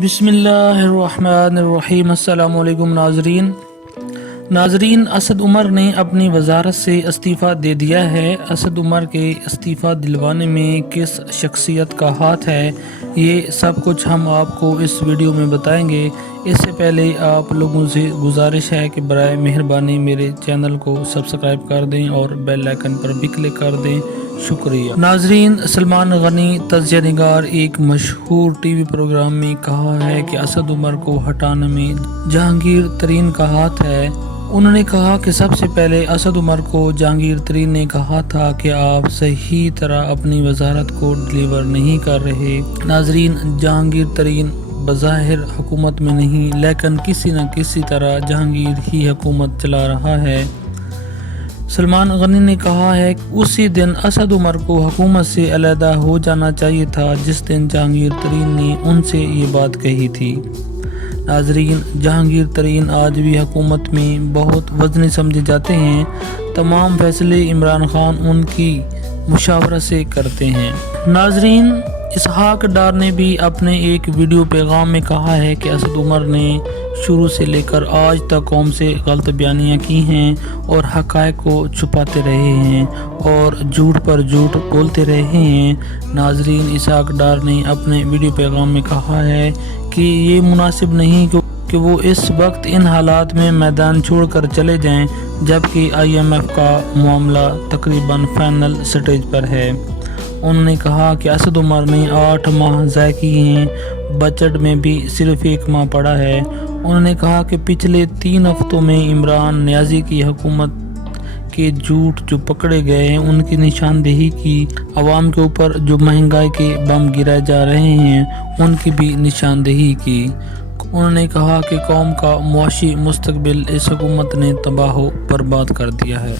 بسم اللہ الرحمن الرحیم۔ السلام علیکم ناظرین، اسد عمر نے اپنی وزارت سے استعفیٰ دے دیا ہے۔ اسد عمر کے استعفیٰ دلوانے میں کس شخصیت کا ہاتھ ہے، یہ سب کچھ ہم آپ کو اس ویڈیو میں بتائیں گے۔ اس سے پہلے آپ لوگوں سے گزارش ہے کہ برائے مہربانی میرے چینل کو سبسکرائب کر دیں اور بیل آئیکن پر بھی کلک کر دیں، شکریہ۔ ناظرین، سلمان غنی تجزیہ نگار ایک مشہور ٹی وی پروگرام میں کہا ہے کہ اسد عمر کو ہٹانے میں جہانگیر ترین کا ہاتھ ہے۔ انہوں نے کہا کہ سب سے پہلے اسد عمر کو جہانگیر ترین نے کہا تھا کہ آپ صحیح طرح اپنی وزارت کو ڈیلیور نہیں کر رہے۔ ناظرین، جہانگیر ترین بظاہر حکومت میں نہیں، لیکن کسی نہ کسی طرح جہانگیر ہی حکومت چلا رہا ہے۔ سلمان غنی نے کہا ہے کہ اسی دن اسد عمر کو حکومت سے علیحدہ ہو جانا چاہیے تھا جس دن جہانگیر ترین نے ان سے یہ بات کہی تھی۔ ناظرین، جہانگیر ترین آج بھی حکومت میں بہت وزنی سمجھے جاتے ہیں۔ تمام فیصلے عمران خان ان کی مشاورت سے کرتے ہیں۔ ناظرین، اسحاق ڈار نے بھی اپنے ایک ویڈیو پیغام میں کہا ہے کہ اسد عمر نے شروع سے لے کر آج تک قوم سے غلط بیانیاں کی ہیں اور حقائق کو چھپاتے رہے ہیں اور جھوٹ پر جھوٹ بولتے رہے ہیں۔ ناظرین، اسحاق ڈار نے اپنے ویڈیو پیغام میں کہا ہے کہ یہ مناسب نہیں کہ وہ اس وقت ان حالات میں میدان چھوڑ کر چلے جائیں جبکہ IMF کا معاملہ تقریباً فائنل سٹیج پر ہے۔ انہوں نے کہا کہ اسد عمر نے 8 ماہ ضائع کیے ہیں، بجٹ میں بھی صرف 1 ماہ پڑا ہے۔ انہوں نے کہا کہ پچھلے 3 ہفتوں میں عمران نیازی کی حکومت کے جھوٹ جو پکڑے گئے ہیں، ان کی نشاندہی کی، عوام کے اوپر جو مہنگائی کے بم گرائے جا رہے ہیں ان کی بھی نشاندہی کی۔ انہوں نے کہا کہ قوم کا معاشی مستقبل اس حکومت نے تباہ و برباد کر دیا ہے۔